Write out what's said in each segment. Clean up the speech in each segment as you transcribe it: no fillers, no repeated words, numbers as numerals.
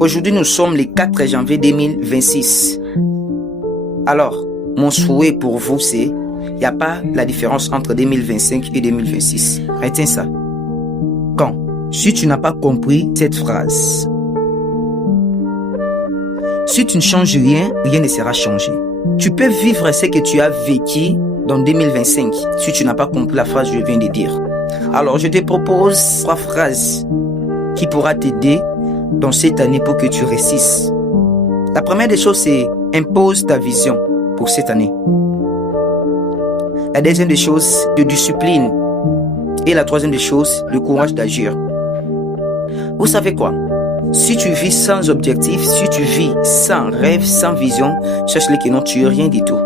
Aujourd'hui, nous sommes le 4 janvier 2026. Alors, mon souhait pour vous, c'est, il n'y a pas la différence entre 2025 et 2026. Retiens ça. Quand? Si tu n'as pas compris cette phrase, si tu ne changes rien, rien ne sera changé. Tu peux vivre ce que tu as vécu dans 2025 si tu n'as pas compris la phrase que je viens de dire. Alors, je te propose 3 phrases qui pourra t'aider dans cette année pour que tu réussisses. La première des choses, c'est impose ta vision pour cette année. La deuxième des choses, de discipline. Et la troisième des choses, le courage d'agir. Vous savez quoi? Si tu vis sans objectif, si tu vis sans rêve, sans vision, sache-le que non, tu es rien du tout.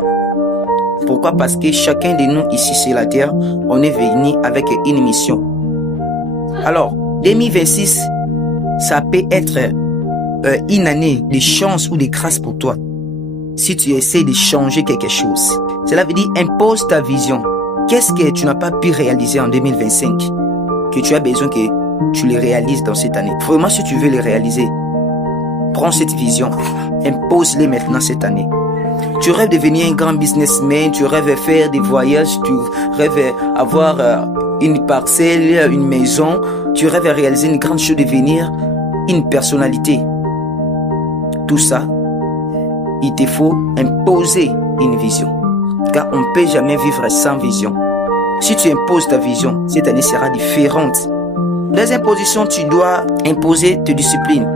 Pourquoi? Parce que chacun de nous ici sur la terre, on est venu avec une mission. Alors, 2026, ça peut être une année de chance ou de grâce pour toi. Si tu essaies de changer quelque chose, cela veut dire impose ta vision. Qu'est-ce que tu n'as pas pu réaliser en 2025 que tu as besoin que tu les réalises dans cette année? Vraiment, si tu veux les réaliser, prends cette vision, impose-les maintenant cette année. Tu rêves de devenir un grand businessman, tu rêves de faire des voyages, tu rêves d'avoir une parcelle, une maison, tu rêves de réaliser une grande chose, devenir une personnalité. Tout ça, il te faut imposer une vision. Car on ne peut jamais vivre sans vision. Si tu imposes ta vision, cette année sera différente. Deuxième position, tu dois imposer tes disciplines.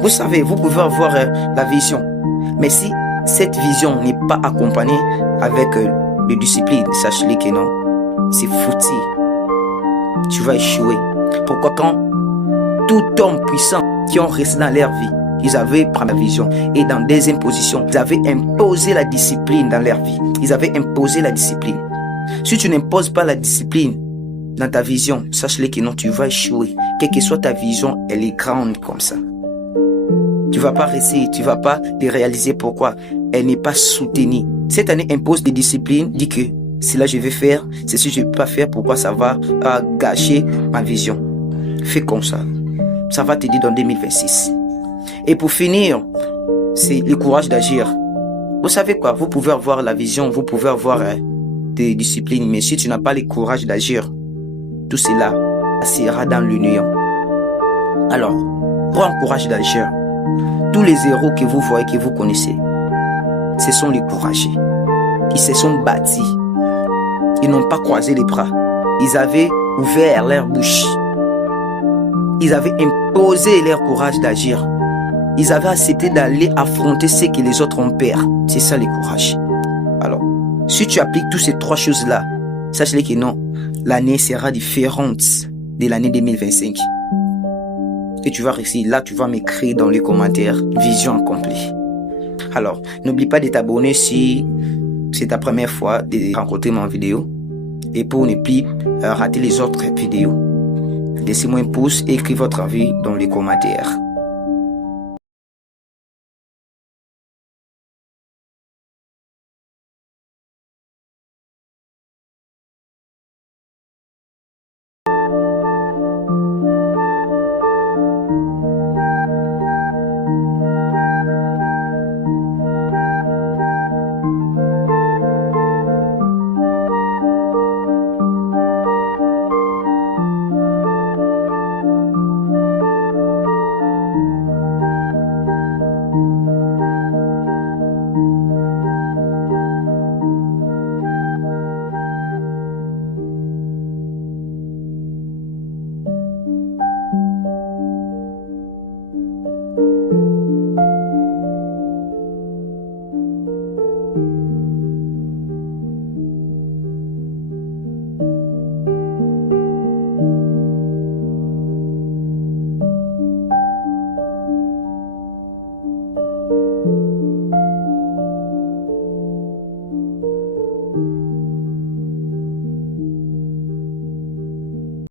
Vous savez, vous pouvez avoir la vision. Mais si cette vision n'est pas accompagnée avec les disciplines, sache-le que non, c'est foutu. Tu vas échouer. Pourquoi? Quand tout homme puissant qui ont resté dans leur vie, ils avaient pris la vision. Et dans deuxième position, ils avaient imposé la discipline dans leur vie. Ils avaient imposé la discipline. Si tu n'imposes pas la discipline dans ta vision, sache-le que non, tu vas échouer. Quelle que soit ta vision, elle est grande comme ça. Tu vas pas réussir, tu vas pas les réaliser. Pourquoi? Elle n'est pas soutenue. Cette année impose des disciplines, dis que c'est là je vais faire, c'est ce que je ne peux pas faire, pourquoi ça va gâcher ma vision. Fais comme ça. Ça va t'aider dans 2026. Et pour finir, c'est le courage d'agir. Vous savez quoi? Vous pouvez avoir la vision, vous pouvez avoir des disciplines, mais si tu n'as pas le courage d'agir, tout cela sera dans le néant. Alors, prends le courage d'agir. Tous les héros que vous voyez, que vous connaissez, ce sont les courageux. Ils se sont bâtis. Ils n'ont pas croisé les bras. Ils avaient ouvert leur bouche. Ils avaient imposé leur courage d'agir. Ils avaient accepté d'aller affronter ce que les autres ont peur. C'est ça le courage. Alors, si tu appliques toutes ces 3 choses-là, sache-le que non, l'année sera différente de l'année 2025. Et tu vas réussir. Là, tu vas m'écrire dans les commentaires vision accomplie. Alors, n'oublie pas de t'abonner si c'est ta première fois de rencontrer mon vidéo. Et pour ne plus rater les autres vidéos, laissez-moi un pouce et écrivez votre avis dans les commentaires.